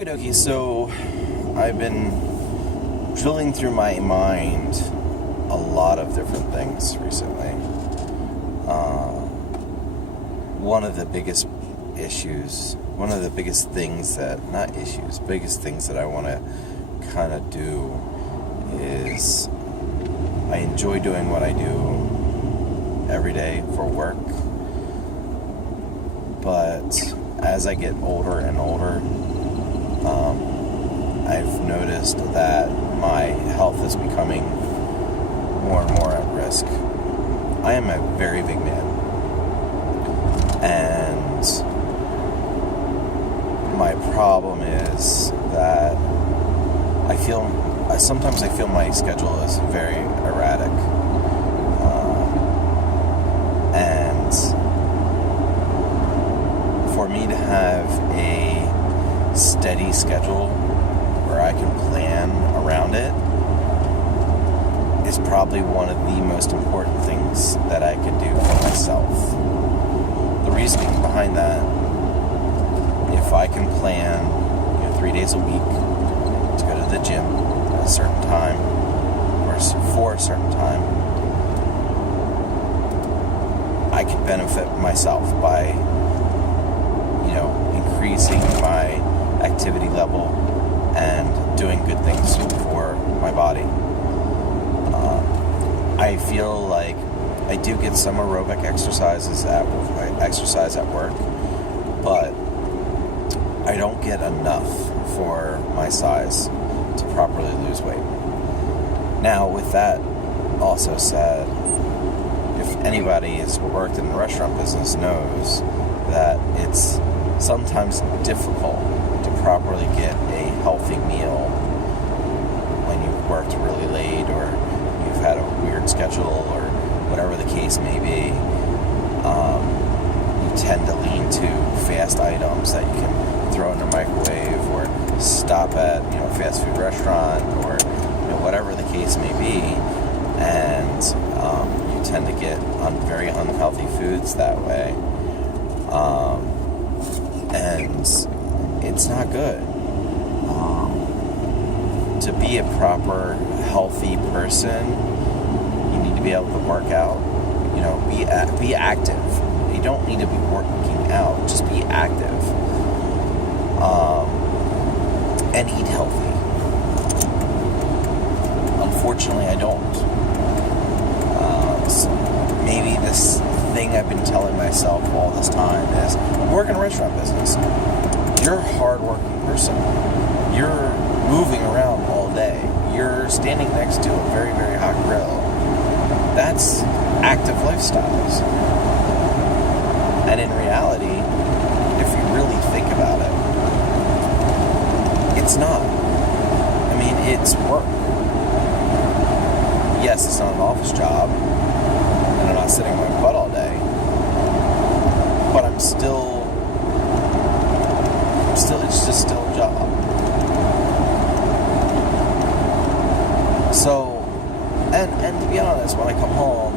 Okay, so I've been drilling through my mind a lot of different things recently. One of the biggest things that I want to kind of do is I enjoy doing what I do every day for work, but as I get older and older, I've noticed that my health is becoming more and more at risk. I am a very big man, and my problem is that sometimes I feel my schedule is very erratic, and for me to have a steady schedule where I can plan around it is probably one of the most important things that I could do for myself. The reasoning behind that, if I can plan 3 days a week to go to the gym at a certain time or for a certain time, I can benefit myself by increasing my activity level and doing good things for my body. I feel like I do get some aerobic exercise at work, but I don't get enough for my size to properly lose weight. Now, with that also said, if anybody has worked in the restaurant business knows that it's sometimes difficult to properly get a healthy meal when you've worked really late or you've had a weird schedule or whatever the case may be. You tend to lean to fast items that you can throw in the microwave or stop at a fast food restaurant or whatever the case may be, and you tend to get very unhealthy foods that way. And it's not good. To be a proper healthy person, you need to be able to work out. Be active. You don't need to be working out. Just be active. And eat healthy. Unfortunately, I don't. So maybe this thing I've been telling myself all this time is, I'm working in a restaurant business. You're a hard-working person. You're moving around all day. You're standing next to a very, very hot grill. That's active lifestyles. And in reality, if you really think about it, it's not. I mean, it's work. Yes, it's not an office job, and I'm not sitting on my butt all day, but it's just still a job. So, and to be honest, when I come home,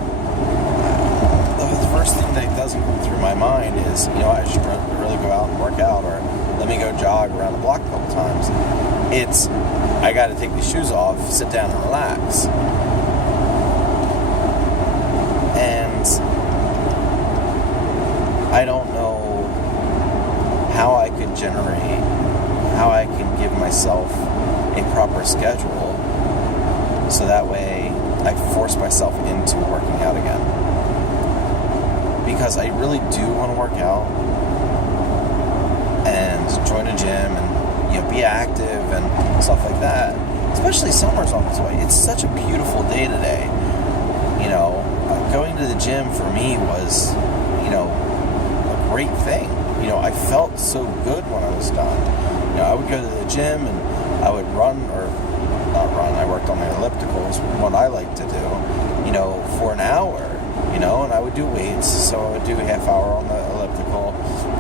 the first thing that doesn't come through my mind is, I should really go out and work out, or let me go jog around the block a couple times. It's, I got to take the shoes off, sit down and relax. And I don't know how I can give myself a proper schedule so that way I force myself into working out again. Because I really do want to work out and join a gym and be active and stuff like that. Especially summer's on its way. It's such a beautiful day today. Going to the gym for me was, a great thing. I felt so good when I was done. I would go to the gym and I would run, or not run, I worked on the ellipticals, what I like to do, for an hour, and I would do weights, so I would do a half hour on the elliptical,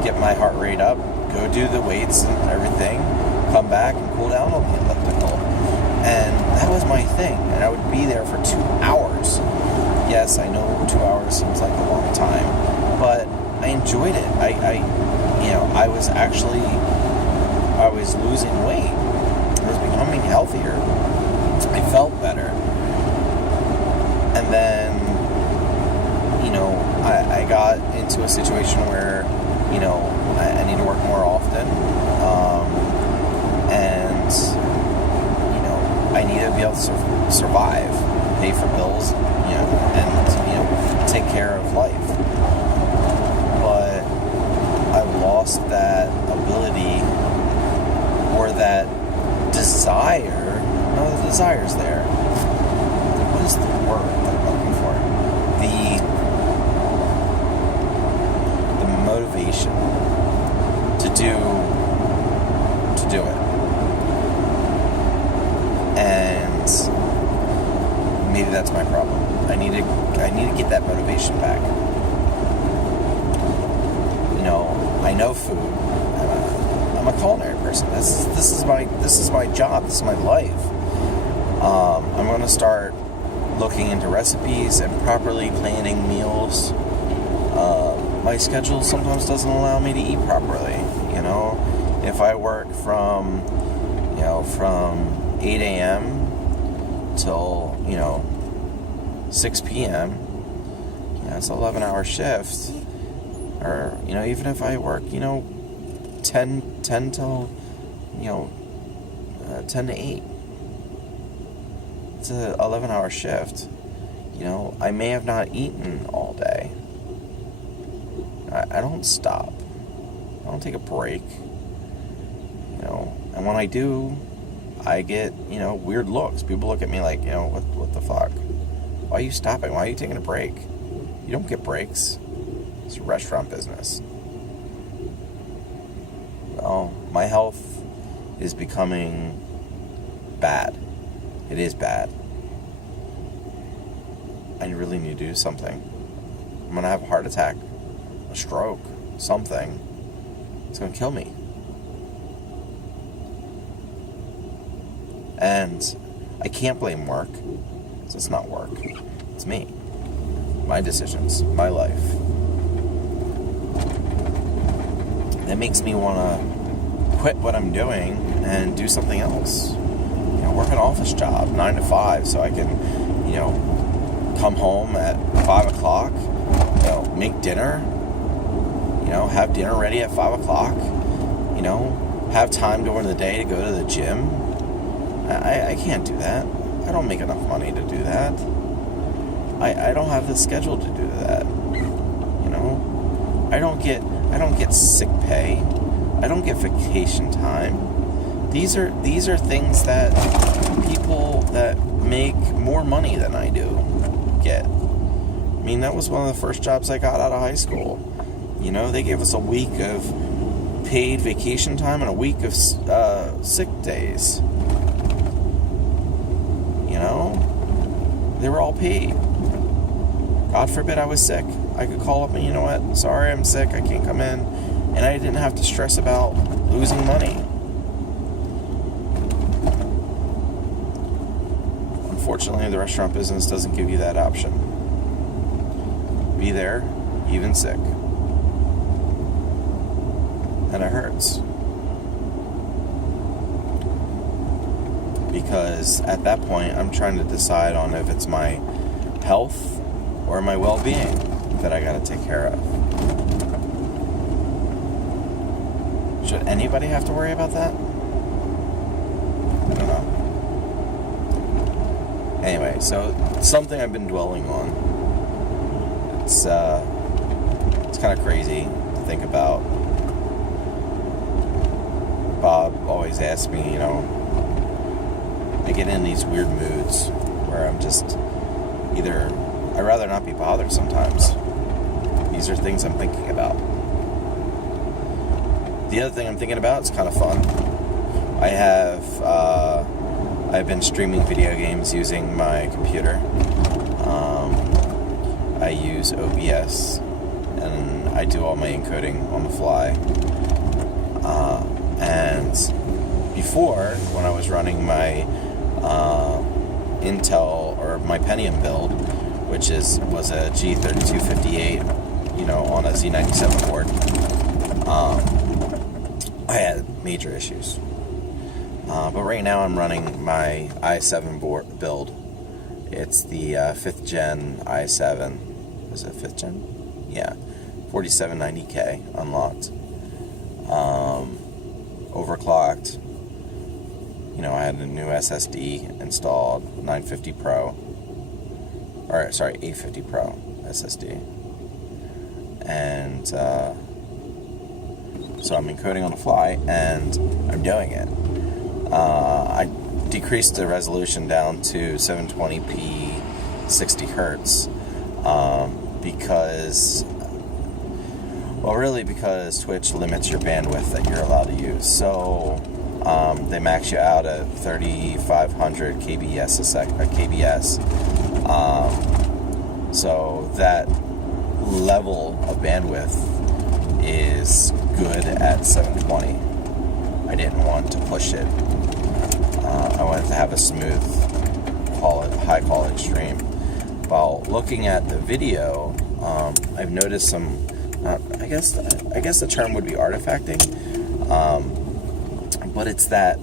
get my heart rate up, go do the weights and everything, come back and cool down on the elliptical. And that was my thing, and I would be there for 2 hours. Yes, I know 2 hours seems like a long time, but I enjoyed it. I was actually I was losing weight. I was becoming healthier. I felt better. And then, I got into a situation where, I need to work more often. And, I need to be able to survive, pay for bills, and, take care of life. But I've lost that ability or that desire. No, the desire's there. What is the word that I'm looking for? The motivation to do it. And maybe that's my problem. I need to get that motivation back. I know food. I'm a culinary person. This is my job. This is my life. I'm going to start looking into recipes and properly planning meals. My schedule sometimes doesn't allow me to eat properly. If I work from 8 a.m. till 6 p.m. It's an 11-hour shift. Or even if I work 10 till 10 to 8. It's an 11-hour shift. I may have not eaten all day. I don't stop. I don't take a break. And when I do, I get, weird looks. People look at me like, what the fuck? Why are you stopping? Why are you taking a break? You don't get breaks. It's a restaurant business. Well, my health is becoming bad. It is bad. I really need to do something. I'm going to have a heart attack, a stroke, something. It's going to kill me. And I can't blame work. It's not work. It's me. My decisions. My life. It makes me want to quit what I'm doing and do something else. Work an office job, 9 to 5, so I can, come home at 5 o'clock, make dinner, have dinner ready at 5 o'clock, have time during the day to go to the gym. I can't do that. I don't make enough money to do that. I don't have the schedule to do that. I don't get sick pay. I don't get vacation time. These are things that people that make more money than I do get. That was one of the first jobs I got out of high school. They gave us a week of paid vacation time and a week of sick days. They were all paid. God forbid I was sick. I could call up and, you know what, sorry, I'm sick, I can't come in. And I didn't have to stress about losing money. Unfortunately, the restaurant business doesn't give you that option. Be there, even sick. And it hurts. Because at that point, I'm trying to decide on if it's my health or my well-being that I gotta take care of. Should anybody have to worry about that? I don't know. Anyway, so something I've been dwelling on. It's kind of crazy to think about. Bob always asks me, I get in these weird moods where I'm just either, I'd rather not be bothered sometimes. These are things I'm thinking about. The other thing I'm thinking about is kind of fun. I've been streaming video games using my computer. I use OBS and I do all my encoding on the fly. And before, when I was running my Intel or my Pentium build, which was a G3258, on a Z97 board, I had major issues. But right now I'm running my i7 build. It's the 5th gen i7. Is it 5th gen? Yeah. 4790K unlocked. Overclocked. You know, I had a new SSD installed, 950 Pro. Or, sorry, 850 Pro SSD. And so I'm encoding on the fly, and I'm doing it. I decreased the resolution down to 720p 60 hertz because Twitch limits your bandwidth that you're allowed to use. So they max you out at 3,500 kbs a kbs. So that level of bandwidth is good at 720. I didn't want to push it. I wanted to have a smooth, high quality stream. While looking at the video, I've noticed some. I guess the term would be artifacting, but it's that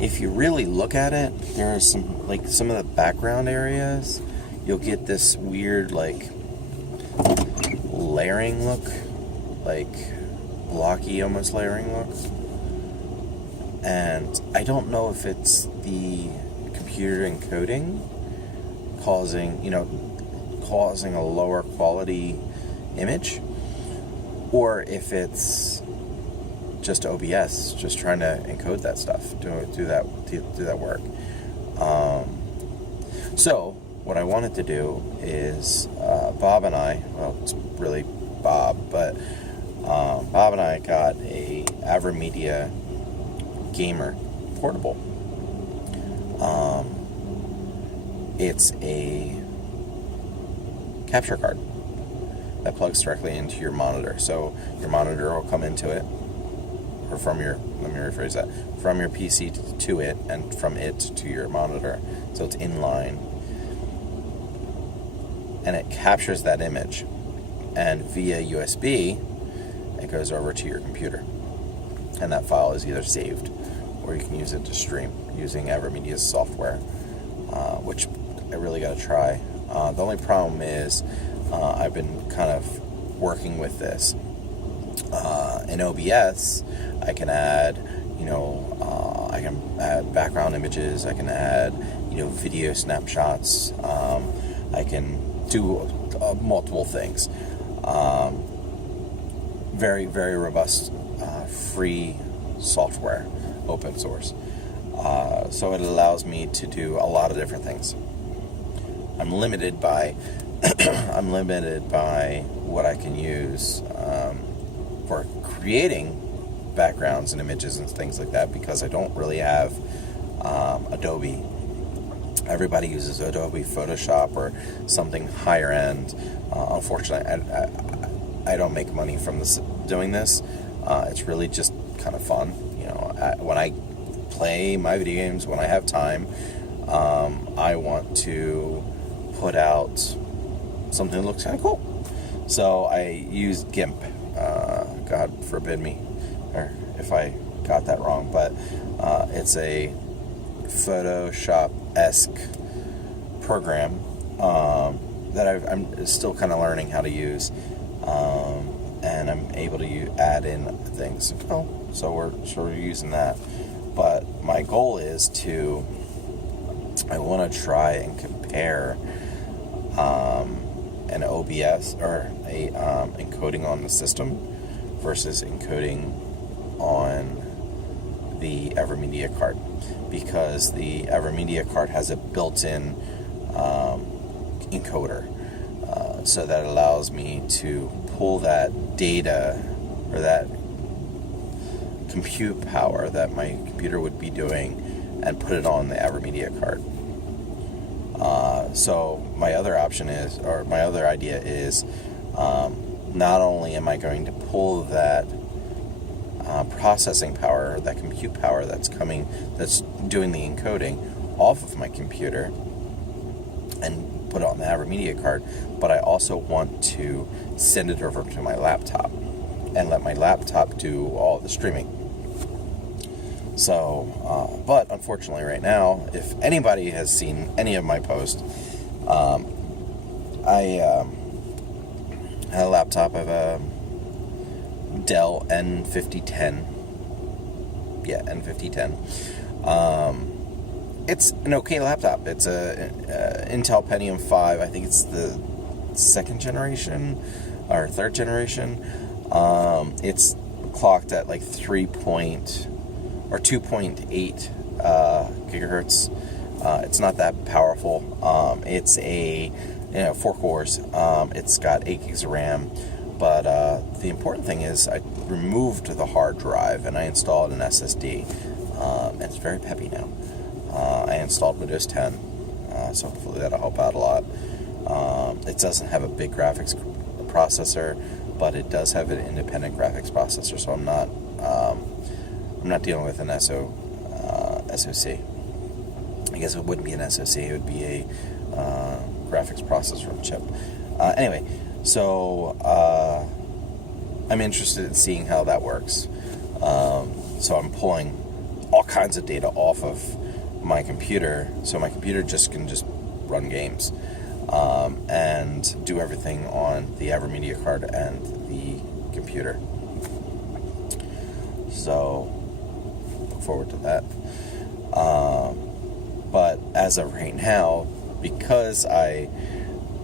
if you really look at it, there are some of the background areas. You'll get this weird layering look, blocky almost layering look. And I don't know if it's the computer encoding causing a lower quality image, or if it's just OBS just trying to encode that stuff, do that work. So what I wanted to do is Bob and I, well, it's really Bob, but Bob and I got a AverMedia Gamer portable. It's a capture card that plugs directly into your monitor. So your monitor will come into it, or from your PC to it, and from it to your monitor. So it's in line. And it captures that image. And via USB, it goes over to your computer. And that file is either saved, or you can use it to stream using AverMedia's software, which I really got to try. The only problem is I've been kind of working with this. In OBS, I can add, background images. I can add, video snapshots. I can do multiple things. Very, very robust, free software, open source. So it allows me to do a lot of different things. I'm limited by what I can use for creating backgrounds and images and things like that, because I don't really have Adobe. Everybody uses Adobe Photoshop or something higher end. Unfortunately, I don't make money from doing this. It's really just kind of fun. When I play my video games, when I have time, I want to put out something that looks kind of cool. So I use GIMP. God forbid me, or if I got that wrong, but it's a Photoshop-esque program that I'm still kind of learning how to use, and I'm able to add in things. So we're using that. But my goal is I want to try and compare an OBS or a encoding on the system versus encoding on the AverMedia card, because the AverMedia card has a built-in encoder, so that allows me to pull that data or that compute power that my computer would be doing and put it on the AverMedia card. So my other idea is, not only am I going to pull that processing power, that compute power that's doing the encoding off of my computer and put it on the AverMedia card, but I also want to send it over to my laptop and let my laptop do all the streaming. So, but unfortunately right now, if anybody has seen any of my posts, I had a laptop. I have a Dell N5010. Yeah, N5010. It's an okay laptop. It's a Intel Pentium 5. I think it's the second generation or third generation. It's clocked at like 2.8 gigahertz. It's not that powerful. It's a 4 cores. It's got 8 gigs of RAM. But the important thing is I removed the hard drive and I installed an SSD. And it's very peppy now. I installed Windows 10, so hopefully that'll help out a lot. It doesn't have a big graphics processor, but it does have an independent graphics processor, so I'm not dealing with an SoC. I guess it wouldn't be an SoC; it would be a graphics processor chip. Anyway, so I'm interested in seeing how that works. So I'm pulling all kinds of data off of my computer, so my computer can run games and do everything on the AverMedia card and the computer. So look forward to that. But as of right now, because I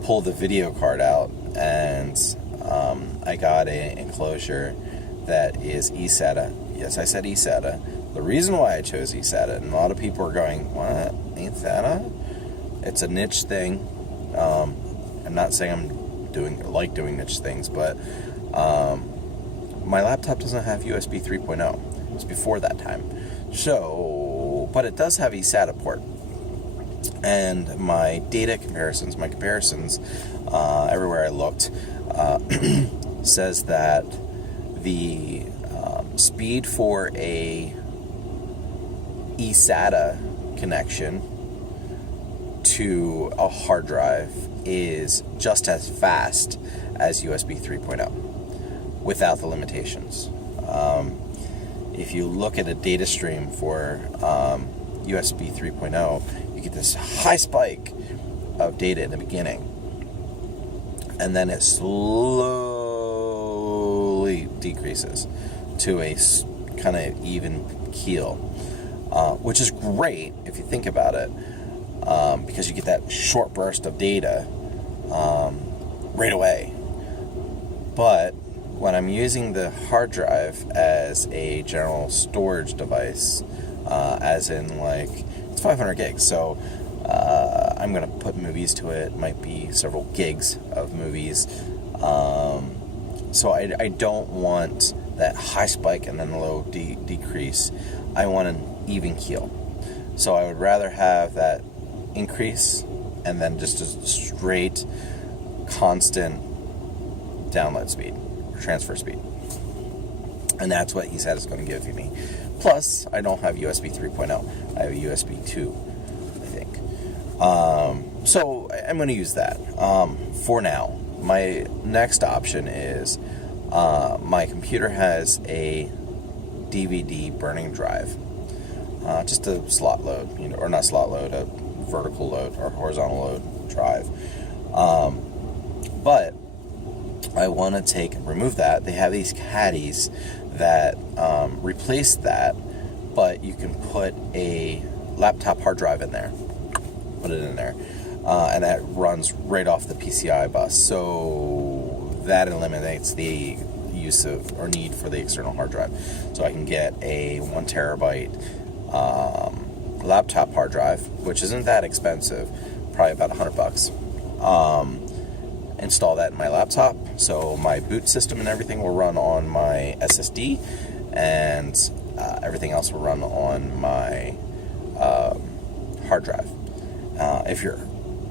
pulled the video card out and I got an enclosure that is eSATA. Yes, I said eSATA. The reason why I chose eSATA, and a lot of people are going, what? eSATA? It's a niche thing. I'm not saying I'm doing niche things, but my laptop doesn't have USB 3.0. It was before that time. So, but it does have eSATA port. And my comparisons, everywhere I looked, says that the speed for a eSATA connection to a hard drive is just as fast as USB 3.0 without the limitations. If you look at a data stream for USB 3.0, you get this high spike of data in the beginning, and then it slowly decreases to a kind of even keel, which is great if you think about it, because you get that short burst of data right away. But when I'm using the hard drive as a general storage device, as in like it's 500 gigs, so I'm going to put movies to it. It might be several gigs of movies. So I don't want that high spike and then low decrease. I want an even keel. So I would rather have that increase and then just a straight, constant download speed or transfer speed. And that's what eSATA is going to give me. Plus, I don't have USB 3.0. I have USB 2, I think. So I'm going to use that for now. My next option is my computer has a DVD burning drive. Just a slot load, or not slot load, a vertical load or horizontal load drive. But I want to remove that. They have these caddies that replace that, but you can put a laptop hard drive in there. Put it in there. And that runs right off the PCI bus. So that eliminates the use of or need for the external hard drive. So I can get a 1 terabyte laptop hard drive, which isn't that expensive, probably about $100. Install that in my laptop, so my boot system and everything will run on my SSD, and everything else will run on my hard drive.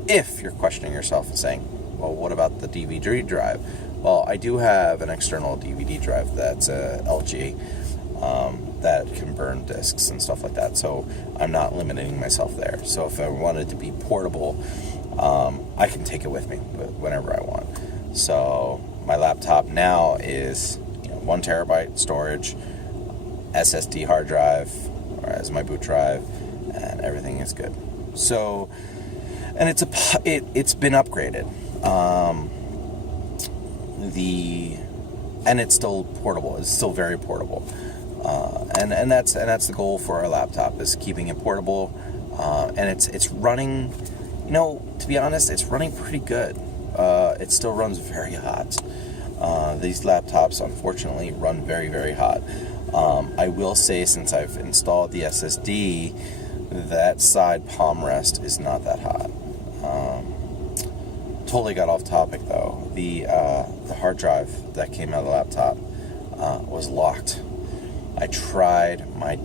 If you're questioning yourself and saying, well, what about the DVD drive? Well, I do have an external DVD drive that's LG that can burn discs and stuff like that, so I'm not limiting myself there. So if I wanted to be portable, I can take it with me whenever I want. So my laptop now is 1 terabyte storage, SSD hard drive, as my boot drive, and everything is good. So, and it's been upgraded. And it's still portable. It's still very portable. And that's the goal for our laptop, is keeping it portable. And it's running, to be honest, it's running pretty good. It still runs very hot. These laptops, unfortunately, run very, very hot. I will say, since I've installed the SSD, that side palm rest is not that hot. Totally got off topic, though. The hard drive that came out of the laptop was locked. I tried my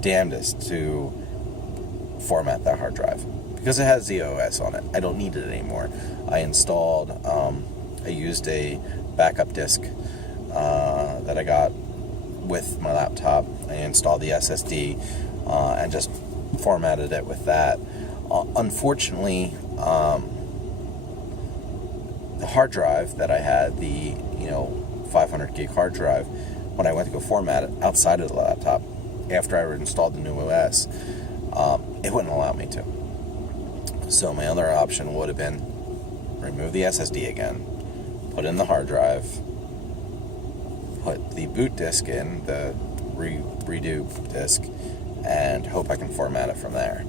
damnedest to format that hard drive because it has ZOS on it. I don't need it anymore. I installed, I used a backup disk that I got with my laptop. I installed the SSD and just formatted it with that. Unfortunately, the hard drive that I had, the 500 gig hard drive, when I went to go format it outside of the laptop after I installed the new OS, it wouldn't allow me to. So my other option would have been remove the SSD again, put in the hard drive, put the boot disk in, the redo disk, and hope I can format it from there.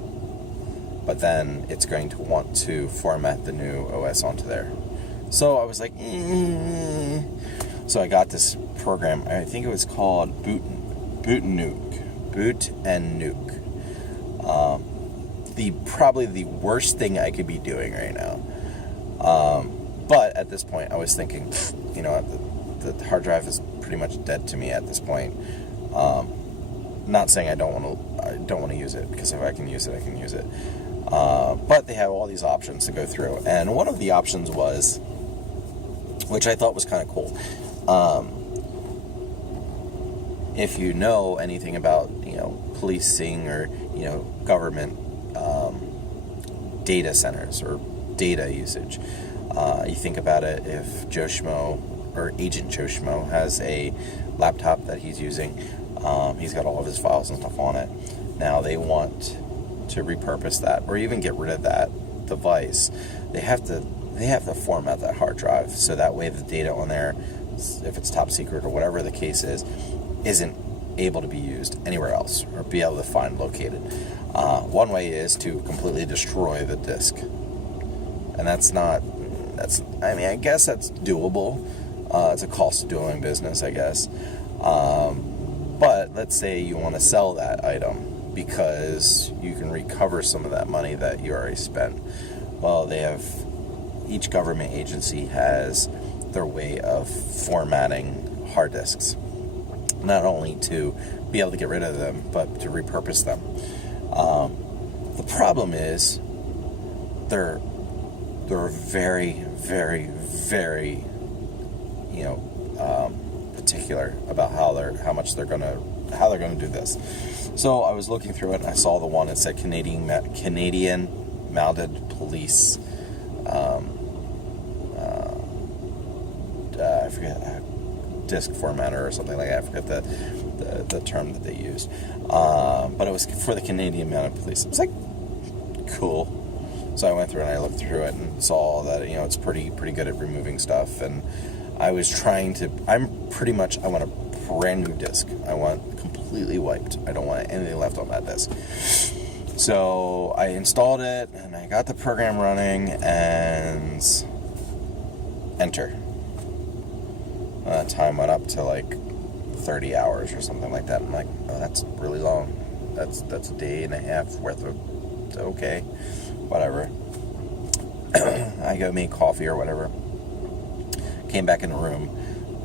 But then it's going to want to format the new OS onto there. So I was like, So I got this program. I think it was called Boot and Nuke. Probably the worst thing I could be doing right now. But at this point, I was thinking, the hard drive is pretty much dead to me at this point. Not saying I don't want to use it, because if I can use it, I can use it. But they have all these options to go through, and one of the options was, which I thought was kind of cool. If you know anything about policing or government data centers or data usage, you think about it. If Joe Schmo or Agent Joe Schmo has a laptop that he's using, he's got all of his files and stuff on it. Now they want to repurpose that or even get rid of that device. They have to format that hard drive so that way the data on there, if it's top secret or whatever the case is, isn't able to be used anywhere else or be able to find located. One way is to completely destroy the disk, and I guess that's doable. It's a cost of doing business, I guess. But let's say you want to sell that item because you can recover some of that money that you already spent. Well, each government agency has their way of formatting hard disks, not only to be able to get rid of them, but to repurpose them. The problem is they're very, very, very, particular about how they're gonna do this. So I was looking through it and I saw the one that said Canadian Mounted Police. I forget, disk formatter or something like that. I forget the term that they used. But it was for the Canadian Mounted Police. It was like, cool. So I went through and I looked through it and saw that it's pretty good at removing stuff. And I was trying to. I want a brand new disk. I want completely wiped. I don't want anything left on that disk. So I installed it and I got the program running and enter. Time went up to like 30 hours or something like that. I'm like, oh, that's really long. That's a day and a half worth of. Okay, whatever. I go make coffee or whatever. Came back in the room.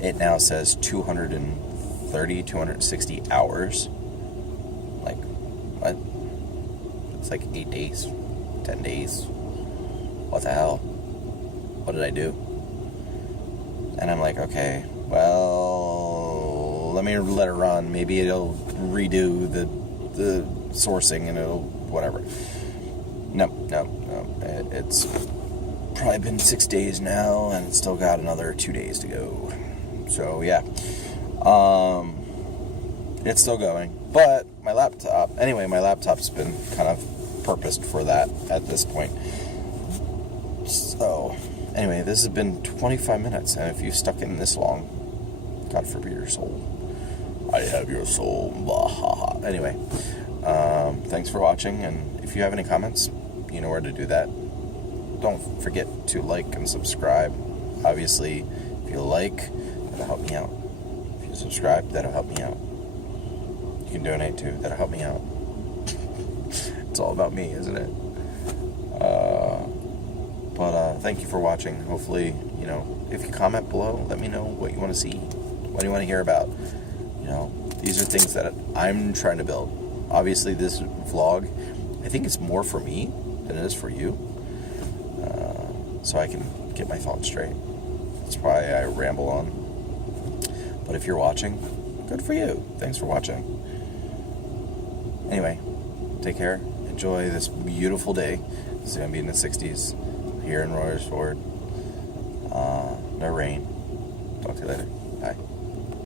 It now says 260 hours. Like, what? It's like 8 days, 10 days. What the hell? What did I do? And I'm like, okay, well, let me let it run. Maybe it'll redo the sourcing and it'll whatever. No. It's probably been 6 days now, and it's still got another 2 days to go. So yeah, it's still going. But my laptop's been kind of purposed for that at this point. So, anyway, this has been 25 minutes, and if you've stuck in this long, God forbid your soul. I have your soul. Anyway, thanks for watching, and if you have any comments, you know where to do that. Don't forget to like and subscribe. Obviously, if you like, that'll help me out. If you subscribe, that'll help me out. You can donate too. That'll help me out. It's all about me, isn't it? But thank you for watching. Hopefully, if you comment below, let me know what you want to see. What do you want to hear about? These are things that I'm trying to build. Obviously, this vlog, I think it's more for me than it is for you. So I can get my thoughts straight. That's why I ramble on. But if you're watching, good for you. Thanks for watching. Anyway, take care. Enjoy this beautiful day. It's going to be in the 60s here in Royersford. No rain. Talk to you later.